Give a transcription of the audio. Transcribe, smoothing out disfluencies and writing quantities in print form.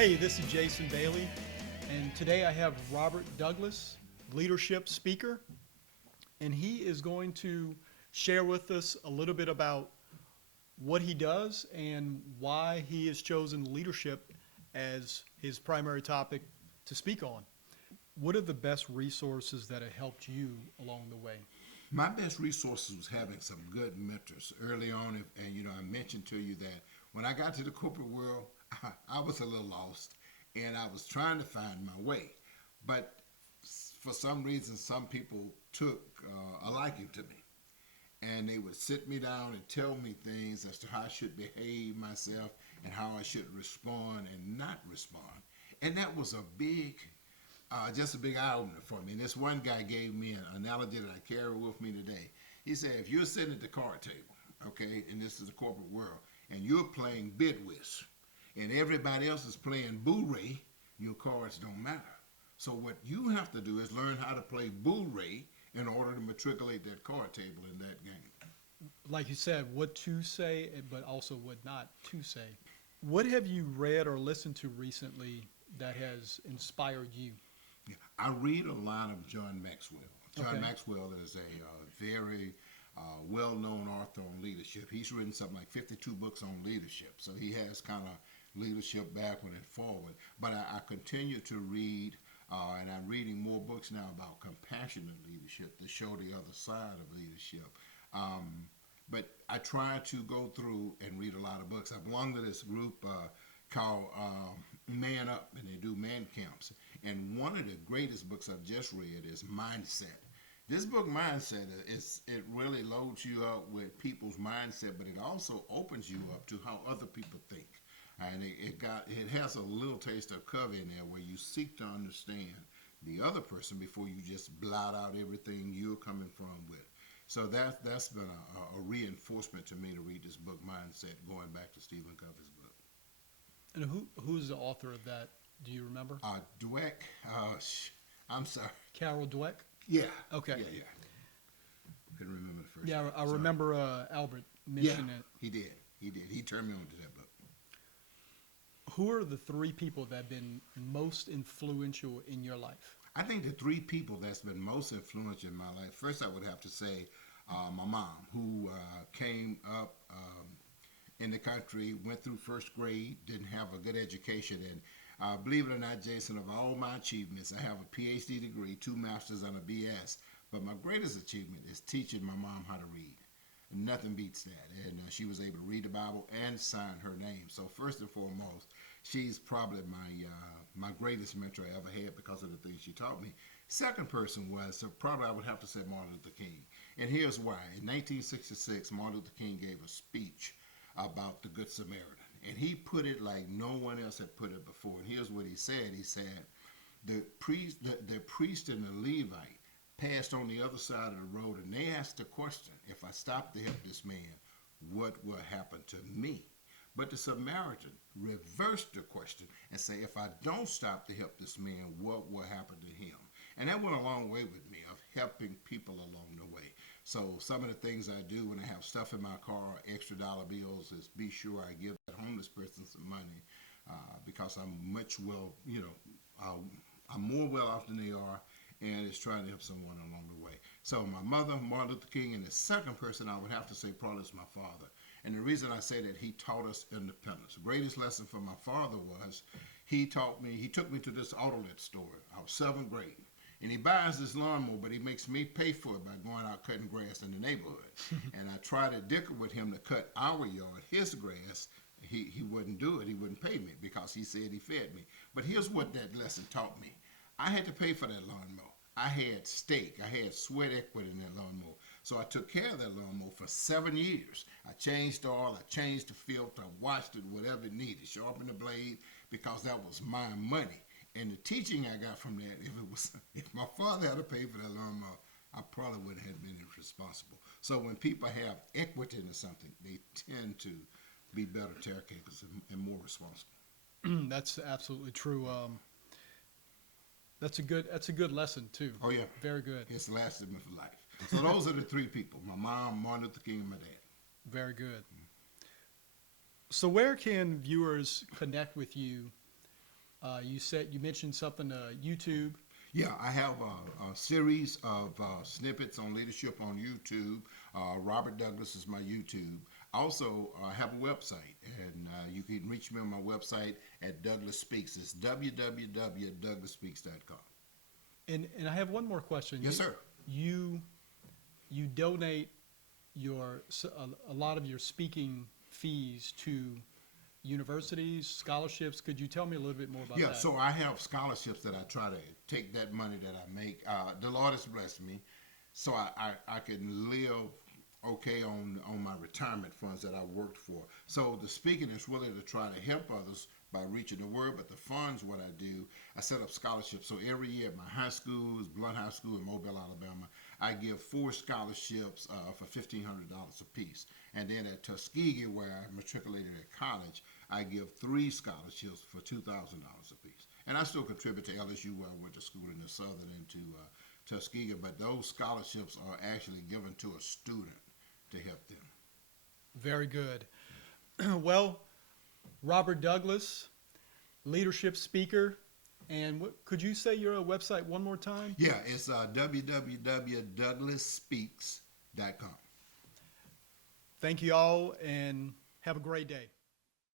Hey, this is Jason Bailey, and today I have Robert Douglas, leadership speaker, and he is going to share with us a little bit about what he does and why he has chosen leadership as his primary topic to speak on. What are the best resources that have helped you along the way? My best resources was having some good mentors early on, and I mentioned to you that when I got to the corporate world, I was a little lost, and I was trying to find my way. But for some reason, some people took a liking to me, and they would sit me down and tell me things as to how I should behave myself and how I should respond and not respond. And that was just a big eye opener for me. And this one guy gave me an analogy that I carry with me today. He said, if you're sitting at the card table, okay, and this is the corporate world, and you're playing bid whist, and everybody else is playing boo-ray, your cards don't matter. So what you have to do is learn how to play boo-ray in order to matriculate that card table in that game. Like you said, what to say, but also what not to say. What have you read or listened to recently that has inspired you? Yeah, I read a lot of John Maxwell. John Okay. Maxwell is a very well-known author on leadership. He's written something like 52 books on leadership, so he has kind of leadership backward and forward. But I continue to read, and I'm reading more books now about compassionate leadership to show the other side of leadership. But I try to go through and read a lot of books. I belong to this group called Man Up, and they do man camps. And one of the greatest books I've just read is Mindset. This book, Mindset, it really loads you up with people's mindset, but it also opens you up to how other people think. And it has a little taste of cover in there where you seek to understand the other person before you just blot out everything you're coming from with. So that's been a reinforcement to me to read this book, Mindset, going back to Stephen Covey's book. And who's the author of that? Do you remember? Dweck, I'm sorry. Carol Dweck? Yeah. Okay. Yeah. Couldn't remember the first Yeah, name. I Sorry. remember Albert Yeah, mentioning it. he did. He did. He turned me on to that book. Who are the three people that have been most influential in your life? I think the three people that's been most influential in my life, first I would have to say my mom, who came up in the country, went through first grade, didn't have a good education, and believe it or not, Jason, of all my achievements, I have a PhD degree, 2 masters and a BS, but my greatest achievement is teaching my mom how to read. Nothing beats that. And she was able to read the Bible and sign her name. So first and foremost, she's probably my greatest mentor I ever had because of the things she taught me. Second person was probably I would have to say Martin Luther King. And here's why. In 1966, Martin Luther King gave a speech about the Good Samaritan. And he put it like no one else had put it before. And here's what he said. He said, the priest and the Levite passed on the other side of the road, and they asked the question, if I stop to help this man, what will happen to me? But the Samaritan reversed the question and say, if I don't stop to help this man, what will happen to him? And that went a long way with me of helping people along the way. So some of the things I do when I have stuff in my car, extra dollar bills, is be sure I give that homeless person some money because I'm I'm more well off than they are, and it's trying to help someone along the way. So my mother, Martin Luther King, and the second person I would have to say probably is my father. And the reason I say that, he taught us independence. The greatest lesson from my father was he took me to this outlet store. I was 7th grade. And he buys this lawnmower, but he makes me pay for it by going out cutting grass in the neighborhood. And I tried to dicker with him to cut our yard, his grass. He wouldn't do it. He wouldn't pay me because he said he fed me. But here's what that lesson taught me. I had to pay for that lawnmower. I had stake. I had sweat equity in that lawnmower. So I took care of that lawnmower for 7 years. I changed the oil, I changed the filter, I washed it, whatever it needed, sharpened the blade, because that was my money. And the teaching I got from that, if my father had to pay for that lawnmower, I probably wouldn't have been responsible. So when people have equity in something, they tend to be better caretakers and more responsible. That's absolutely true. That's a good lesson too. Oh yeah, Very good. it's lasted me for life. So those are the three people: my mom, Martin Luther King, and my dad. Very good. So where can viewers connect with you You mentioned something, YouTube. Yeah, I have a series of snippets on leadership on YouTube. Robert Douglas is my YouTube. Also, I have a website, and you can reach me on my website at Douglas Speaks. It's www.douglasspeaks.com. And I have one more question. Yes, sir. You you donate a lot of your speaking fees to universities, scholarships. Could you tell me a little bit more about Yeah, that? so I have scholarships that I try to take that money that I make. The Lord has blessed me, so I can live okay on my retirement funds that I worked for. So the speaking is really to try to help others by reaching the word, but the funds, what I do, I set up scholarships. So every year at my high schools, Blunt High School in Mobile, Alabama, I give 4 scholarships for $1,500 a piece. And then at Tuskegee, where I matriculated at college, I give 3 scholarships for $2,000 a piece. And I still contribute to LSU, where I went to school in the Southern, and to Tuskegee, but those scholarships are actually given to a student to help them. Very good. Well, Robert Douglas, leadership speaker, and could you say your website one more time? Yeah, it's www.douglasspeaks.com. Thank you all, and have a great day.